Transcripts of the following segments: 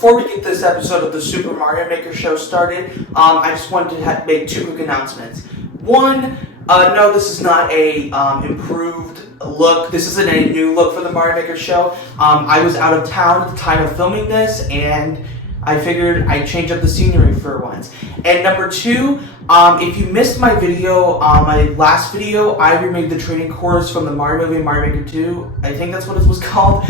before we get this episode of the Super Mario Maker Show started, I just wanted to make two quick announcements. One, no, this is not a improved look. This isn't a new look for the Mario Maker Show. I was out of town at the time of filming this, and I figured I'd change up the scenery for once. And number two, if you missed my video, my last video, I remade the training course from the Mario movie, Mario Maker 2. I think that's what it was called.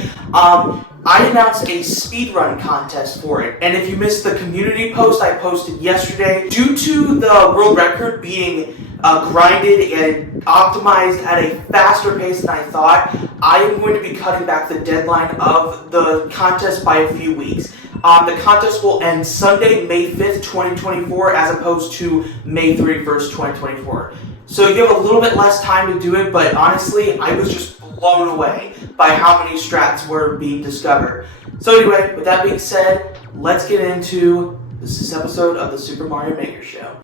I announced a speedrun contest for it. And if you missed the community post I posted yesterday, due to the world record being grinded and optimized at a faster pace than I thought, I am going to be cutting back the deadline of the contest by a few weeks. The contest will end Sunday, May 5th, 2024, as opposed to May 31st, 2024. So you have a little bit less time to do it, but honestly, I was just blown away by how many strats were being discovered. So anyway, with that being said, let's get into this episode of the Super Mario Maker Show.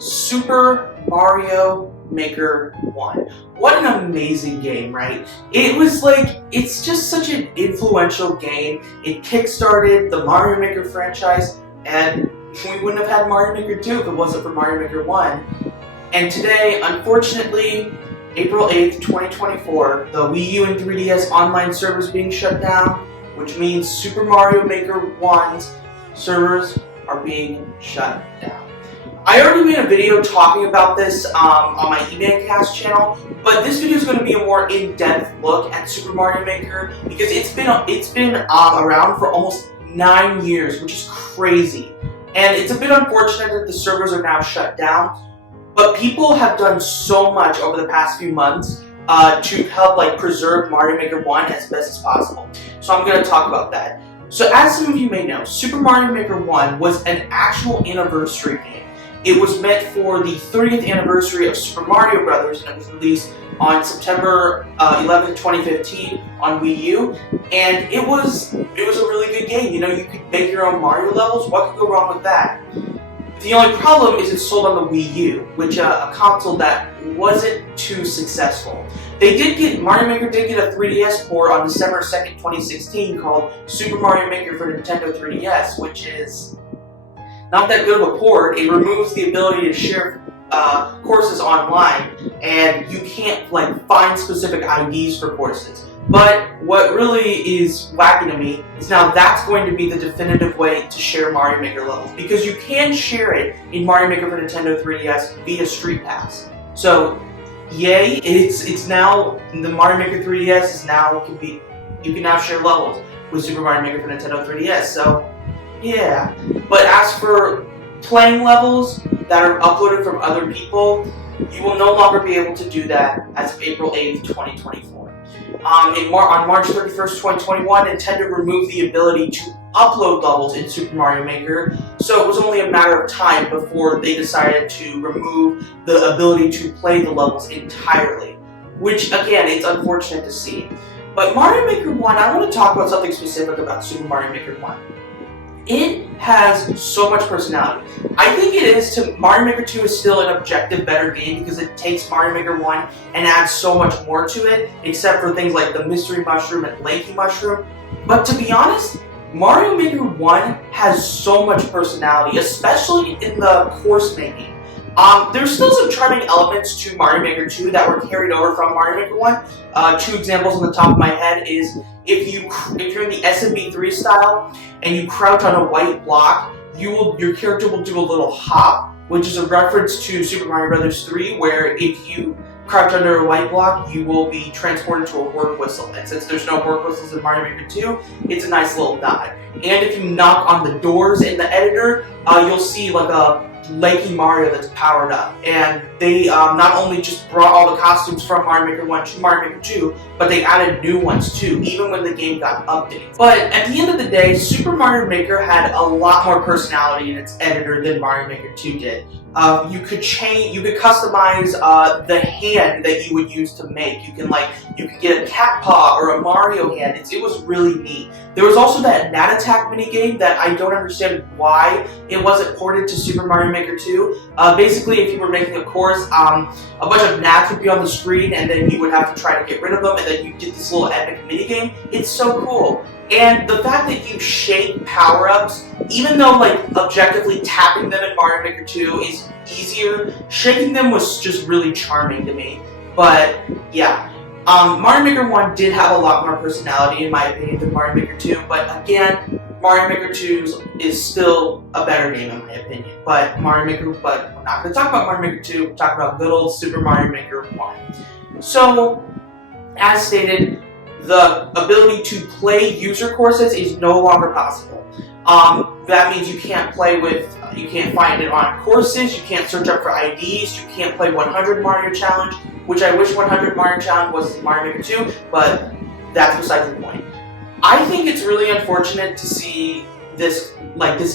Super Mario Maker 1. What an amazing game, right? It's just such an influential game. It kickstarted the Mario Maker franchise, and we wouldn't have had Mario Maker 2 if it wasn't for Mario Maker 1. And today, unfortunately, April 8th, 2024, the Wii U and 3DS online servers being shut down, which means Super Mario Maker 1's servers are being shut down. I already made a video talking about this on my eManCast channel, but this video is going to be a more in-depth look at Super Mario Maker because it's been around for almost 9 years, which is crazy. And it's a bit unfortunate that the servers are now shut down, but people have done so much over the past few months to help preserve Mario Maker 1 as best as possible. So I'm going to talk about that. So as some of you may know, Super Mario Maker 1 was an actual anniversary game. It was meant for the 30th anniversary of Super Mario Bros. And it was released on September 11th, 2015 on Wii U. And it was a really good game. You know, you could make your own Mario levels. What could go wrong with that? The only problem is it's sold on the Wii U, which a console that wasn't too successful. Mario Maker did get a 3DS port on December 2nd, 2016 called Super Mario Maker for Nintendo 3DS, which is not that good of a port. It removes the ability to share courses online, and you can't find specific IDs for courses. But what really is wacky to me is now that's going to be the definitive way to share Mario Maker levels, because you can share it in Mario Maker for Nintendo 3DS via Street Pass. So, yay! It's now the Mario Maker 3DS is now you can now share levels with Super Mario Maker for Nintendo 3DS. So. Yeah, but as for playing levels that are uploaded from other people, you will no longer be able to do that as of April 8th, 2024. On March 31st, 2021, Nintendo removed the ability to upload levels in Super Mario Maker, so it was only a matter of time before they decided to remove the ability to play the levels entirely, which, again, it's unfortunate to see. But Mario Maker 1, I want to talk about something specific about Super Mario Maker 1. It has so much personality. I think it is Mario Maker 2 is still an objective better game because it takes Mario Maker 1 and adds so much more to it, except for things like the Mystery Mushroom and Lanky Mushroom. But to be honest, Mario Maker 1 has so much personality, especially in the course making. There's still some charming elements to Mario Maker 2 that were carried over from Mario Maker 1. Two examples on the top of my head is if you're in the SMB3 style and you crouch on a white block, your character will do a little hop, which is a reference to Super Mario Bros. 3, where if you crouch under a white block, you will be transported to a work whistle. And since there's no work whistles in Mario Maker 2, it's a nice little nod. And if you knock on the doors in the editor, you'll see a Lanky Mario that's powered up. And they not only just brought all the costumes from Mario Maker 1 to Mario Maker 2, but they added new ones too, even when the game got updated. But at the end of the day, Super Mario Maker had a lot more personality in its editor than Mario Maker 2 did. You could customize the hand that you would use to make. You can get a cat paw or a Mario hand. It was really neat. There was also that gnat attack mini game that I don't understand why it wasn't ported to Super Mario Maker 2. Basically, if you were making a course, a bunch of gnats would be on the screen, and then you would have to try to get rid of them, and then you did this little epic mini game. It's so cool. And the fact that you shake power-ups, even though objectively tapping them in Mario Maker 2 is easier, shaking them was just really charming to me. But yeah, Mario Maker 1 did have a lot more personality in my opinion than Mario Maker 2, but again, Mario Maker 2 is still a better game in my opinion. But we're not going to talk about Mario Maker 2, we're talking about good old Super Mario Maker 1. So, as stated, the ability to play user courses is no longer possible. That means you can't find it on courses, you can't search up for IDs, you can't play 100 Mario Challenge, which I wish 100 Mario Challenge was Mario Maker 2, but that's besides the point. I think it's really unfortunate to see this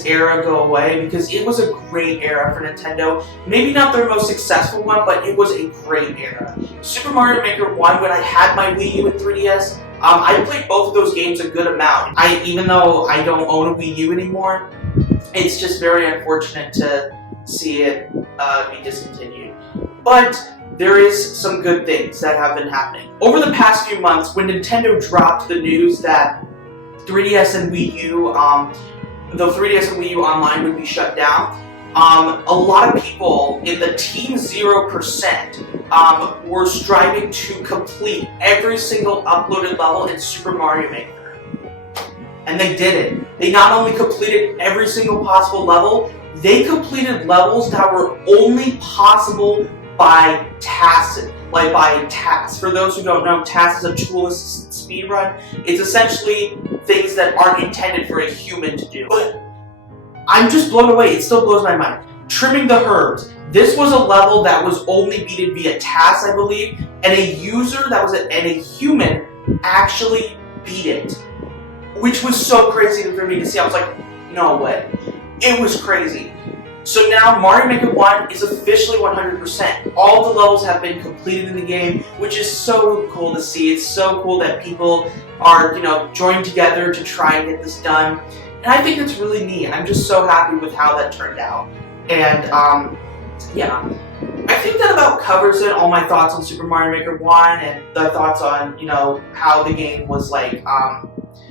era go away, because it was a great era for Nintendo. Maybe not their most successful one, but it was a great era. Super Mario Maker 1, when I had my Wii U and 3DS, I played both of those games a good amount. Even though I don't own a Wii U anymore, it's just very unfortunate to see it be discontinued. But there is some good things that have been happening. Over the past few months, when Nintendo dropped the news that 3DS and Wii U, the 3DS and Wii U Online would be shut down, a lot of people in the Team 0% were striving to complete every single uploaded level in Super Mario Maker. And they did it. They not only completed every single possible level, they completed levels that were only possible by tasks. For those who don't know, tasks is a tool-assisted speedrun. It's essentially things that aren't intended for a human to do. But I'm just blown away. It still blows my mind. Trimming the herbs. This was a level that was only beaten via tasks, I believe, and a human actually beat it, which was so crazy for me to see. I was like, no way. It was crazy. So now Mario Maker 1 is officially 100%. All the levels have been completed in the game, which is so cool to see. It's so cool that people are, joined together to try and get this done. And I think it's really neat. I'm just so happy with how that turned out. And, yeah. I think that about covers it, all my thoughts on Super Mario Maker 1 and the thoughts on, how the game was,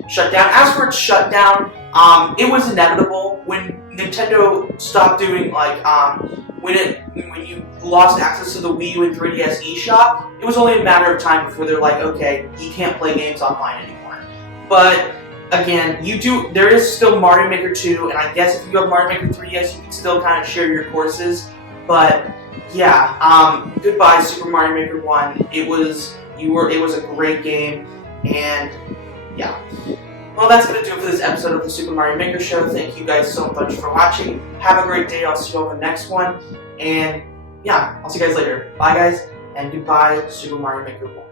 shut down. As for its shutdown, it was inevitable. When Nintendo stopped doing, when you lost access to the Wii U and 3DS eShop, it was only a matter of time before they're like, okay, you can't play games online anymore. But again, there is still Mario Maker 2, and I guess if you have Mario Maker 3DS, you can still kind of share your courses. But yeah, goodbye Super Mario Maker 1. It was a great game, and yeah. Well, that's going to do it for this episode of the Super Mario Maker Show. Thank you guys so much for watching. Have a great day. I'll see you on the next one. And yeah, I'll see you guys later. Bye guys, and goodbye Super Mario Maker 1.